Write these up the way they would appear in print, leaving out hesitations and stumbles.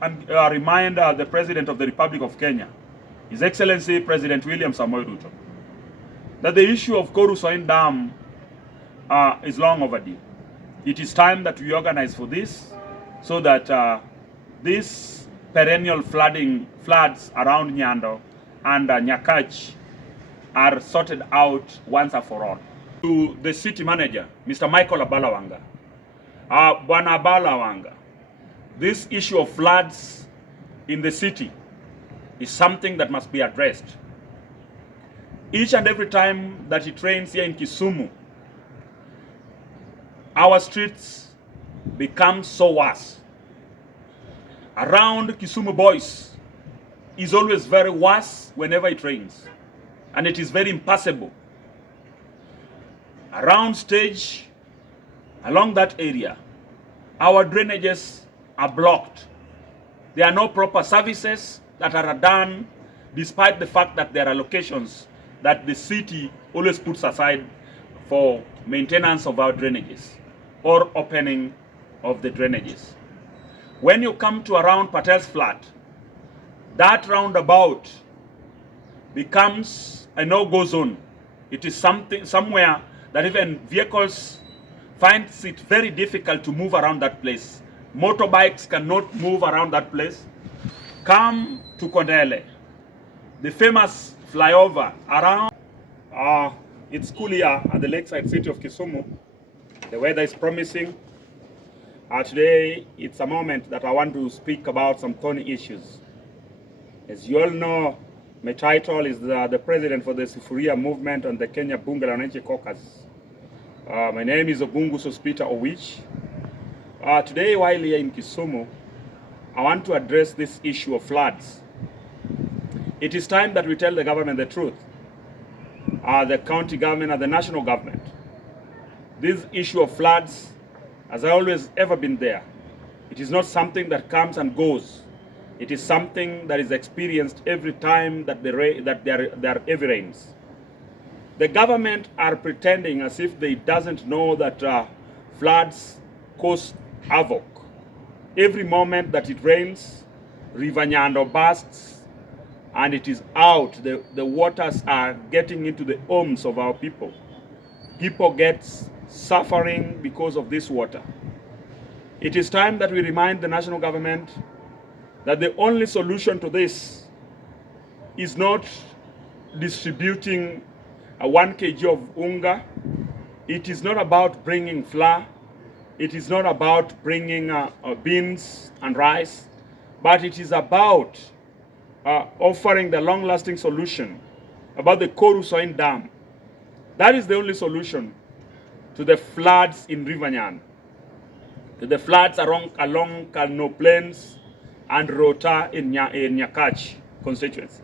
and remind the President of the Republic of Kenya, His Excellency President William Samoei Ruto, that the issue of Korusoin Dam is long overdue. It is time that we organize for this so that these perennial floods around Nyando and Nyakach are sorted out once and for all. To the city manager, Mr. Michael Abalawanga, Bwana Abalawanga, this issue of floods in the city is something that must be addressed. Each and every time that it rains here in Kisumu, our streets become so worse. Around Kisumu boys is always very worse whenever it rains, and it is very impassable. Around stage, along that area, our drainages are blocked. There are no proper services that are done, despite the fact that there are locations that the city always puts aside for maintenance of our drainages or opening of the drainages. When you come to around Patel's Flat, that roundabout becomes a no-go zone. It is somewhere that even vehicles finds it very difficult to move around that place. Motorbikes cannot move around that place. Come to Kondele, the famous flyover around. It's cool here at the lakeside city of Kisumu. The weather is promising. Today, it's a moment that I want to speak about some thorny issues. As you all know, my title is the president for the Sufuria movement and the Kenya Bunge la Wananchi Caucus. My name is Obungu Sospita Owich. Today, while here in Kisumu, I want to address this issue of floods. It is time that we tell the government the truth, the county government and the national government. This issue of floods has always ever been there. It is not something that comes and goes. It is something that is experienced every time that there are heavy rains. The government are pretending as if they doesn't know that floods cause havoc. Every moment that it rains, River Nyando bursts and it is out. The waters are getting into the homes of our people. People get suffering because of this water. It is time that we remind the national government that the only solution to this is not distributing a 1 kg of unga. It is not about bringing flour. It is not about bringing beans and rice, but it is about offering the long-lasting solution about the Korusoin Dam. That is the only solution to the floods in River Nyan, to the floods along Kano Plains and Rota in Nyakach constituency.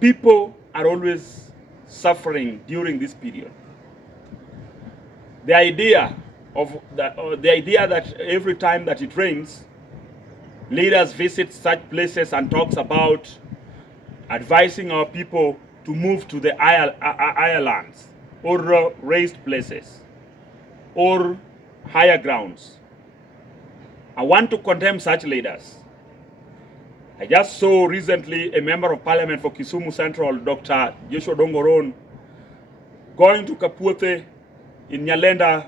People are always suffering during this period. The idea that every time that it rains, leaders visit such places and talks about advising our people to move to the higher lands or raised places or higher grounds. I want to condemn such leaders. I just saw recently a member of parliament for Kisumu Central, Dr. Joshua Dongoron, going to Kapwote in Nyalenda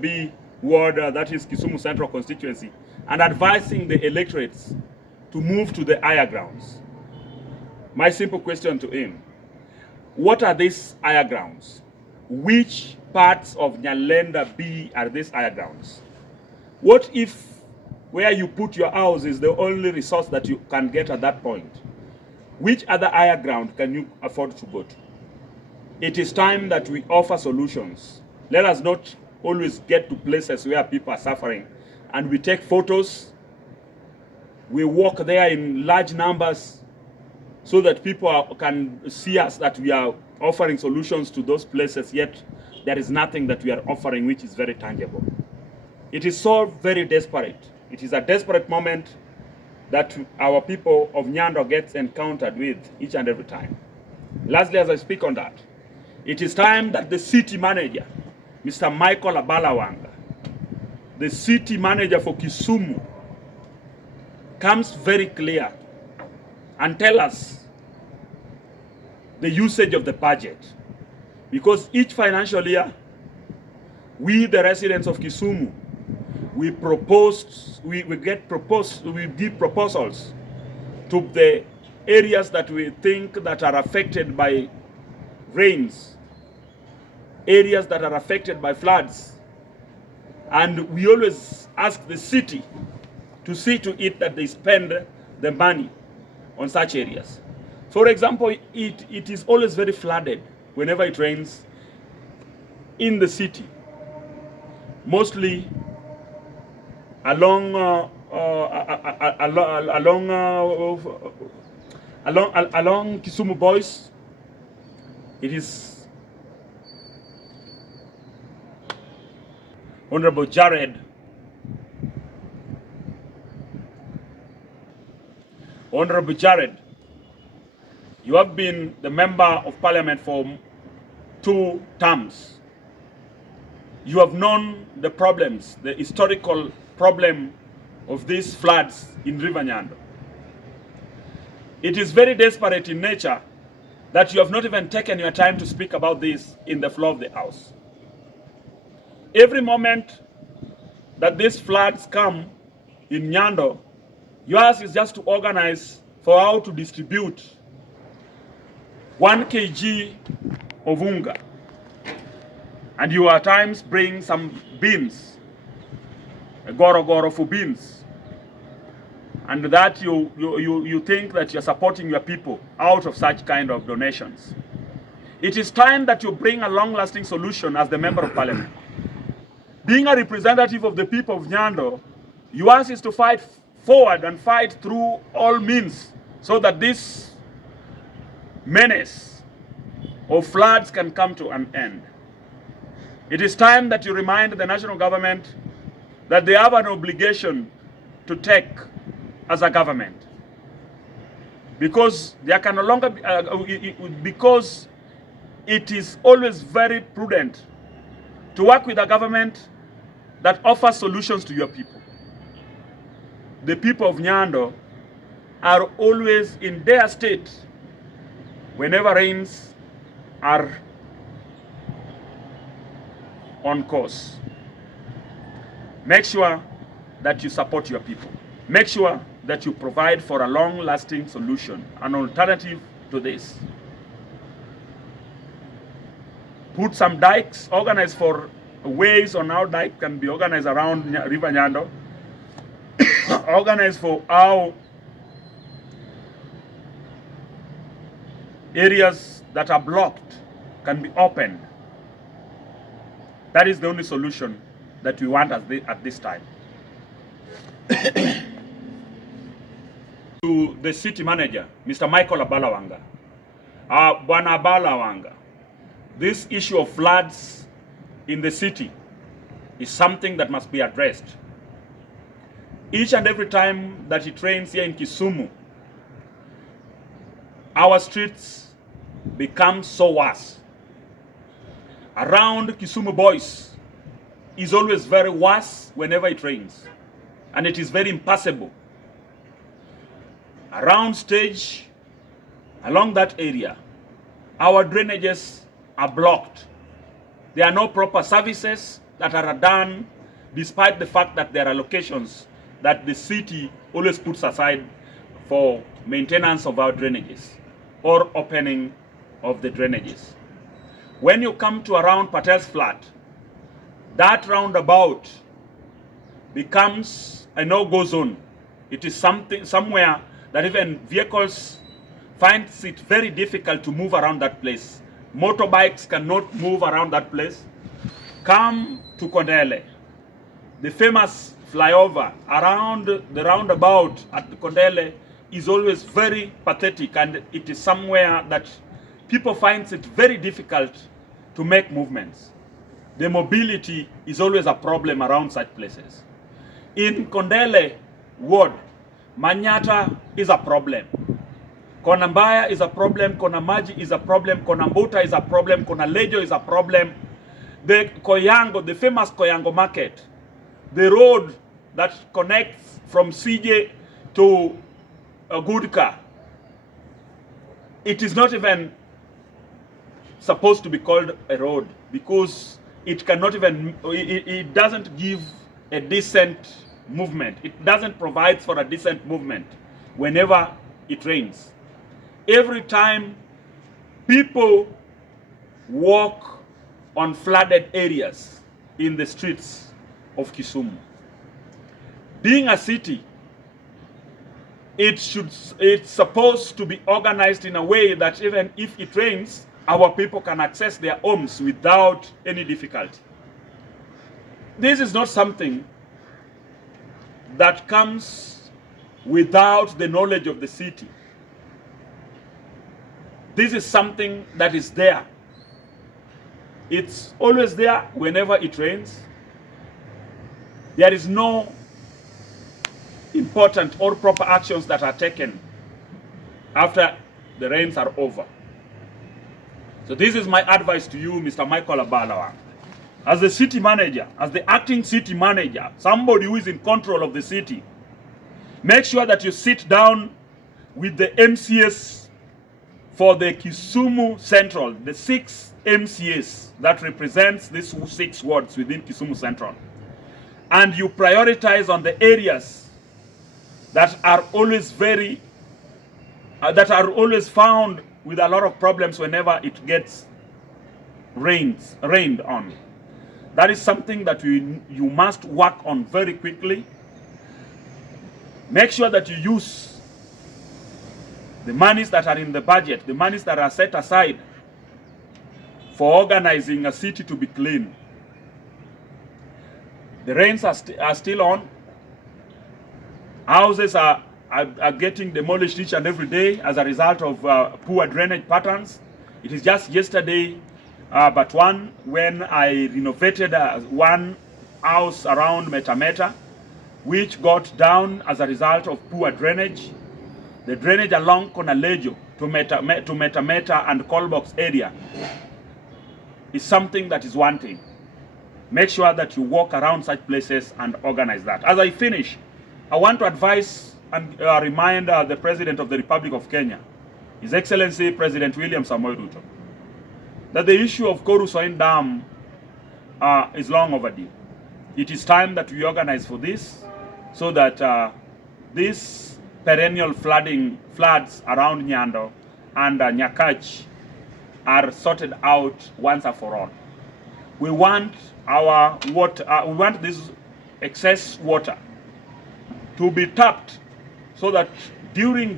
B ward, that is Kisumu Central constituency, and advising the electorates to move to the higher grounds. My simple question to him: what are these higher grounds? Which parts of Nyalenda B are these higher grounds? What if where you put your house is the only resource that you can get at that point? Which other higher ground can you afford to go to? It is time that we offer solutions. Let us not always get to places where people are suffering and we take photos. We walk there in large numbers so that people can see us, that we are offering solutions to those places, yet there is nothing that we are offering which is very tangible. It is so very desperate. It is a desperate moment that our people of Nyando gets encountered with each and every time. Lastly, as I speak on that, it is time that the city manager, Mr. Michael Abalawanga, the city manager for Kisumu, becomes very clear and tell us the usage of the budget. Because each financial year, we, the residents of Kisumu, we give proposals to the areas that we think that are affected by rains, areas that are affected by floods. And we always ask the city to see to it that they spend the money on such areas. For example, it is always very flooded whenever it rains in the city, mostly along Kisumu Boys. It is Honorable Jared. Honorable Jared, you have been the member of parliament for 2 terms. You have known the problems, the historical problem of these floods in River Nyando. It is very desperate in nature that you have not even taken your time to speak about this in the floor of the House. Every moment that these floods come in Nyando, yours is just to organize for how to distribute 1 kg of unga. And you at times bring some beans, a goro for beans. And that you think that you're supporting your people out of such kind of donations. It is time that you bring a long-lasting solution as the member of parliament. Being a representative of the people of Nyando, yours is to fight forward and fight through all means so that this menace of floods can come to an end. It is time that you remind the national government that they have an obligation to take as a government, because there can no longer be, because it is always very prudent to work with a government that offers solutions to your people. The people of Nyando are always in their state whenever rains are on course. Make sure that you support your people. Make sure that you provide for a long-lasting solution, an alternative to this. Put some dikes, organize for ways on how dike can be organized around River Nyando. Organize for how areas that are blocked can be opened. That is the only solution that we want at this time. To the city manager, Mr. Michael Abalawanga. Bwana Abalawanga, this issue of floods in the city is something that must be addressed. Each and every time that it rains here in Kisumu, our streets become so worse. Around Kisumu Boys is always very worse whenever it rains, and it is very impassable. Around stage, along that area, our drainages are blocked. There are no proper services that are done, despite the fact that there are locations that the city always puts aside for maintenance of our drainages or opening of the drainages. When you come to around Patel's Flat, that roundabout becomes a no-go zone. It is somewhere that even vehicles finds it very difficult to move around that place. Motorbikes cannot move around that place. Come to Kondele, the famous flyover around the roundabout at Kondele is always very pathetic, and it is somewhere that people find it very difficult to make movements. The mobility is always a problem around such places. In Kondele ward, Manyata is a problem. Konambaya is a problem, Konamaji is a problem, Konambuta is a problem, Konalejo is a problem. The Koyango, the famous Koyango market, the road that connects from CJ to a good car. It is not even supposed to be called a road because it cannot even, it doesn't give a decent movement. It doesn't provide for a decent movement whenever it rains. Every time people walk on flooded areas in the streets of Kisumu. Being a city, it's supposed to be organized in a way that even if it rains, our people can access their homes without any difficulty. This is not something that comes without the knowledge of the city. This is something that is there. It's always there whenever it rains. There is no important or proper actions that are taken after the rains are over. So this is my advice to you, Mr. Michael Abalawa. As the city manager, as the acting city manager, somebody who is in control of the city, make sure that you sit down with the MCS for the Kisumu Central, the 6 MCS that represents these 6 wards within Kisumu Central. And you prioritize on the areas that are always found with a lot of problems whenever it gets rained on. That is something that you must work on very quickly. Make sure that you use the monies that are in the budget, the monies that are set aside for organizing a city to be clean. The rains are still on. Houses are getting demolished each and every day as a result of poor drainage patterns. It is just yesterday, but one when I renovated one house around Metameta, which got down as a result of poor drainage. The drainage along Konalejo to Metameta and Colbox area is something that is wanting. Make sure that you walk around such places and organize that. As I finish, I want to advise and remind the President of the Republic of Kenya, His Excellency President William Samoei Ruto, that the issue of Korusoin Dam is long overdue. It is time that we organize for this so that these perennial floods around Nyando and Nyakach are sorted out once and for all. We want our water, we want this excess water to be tapped so that during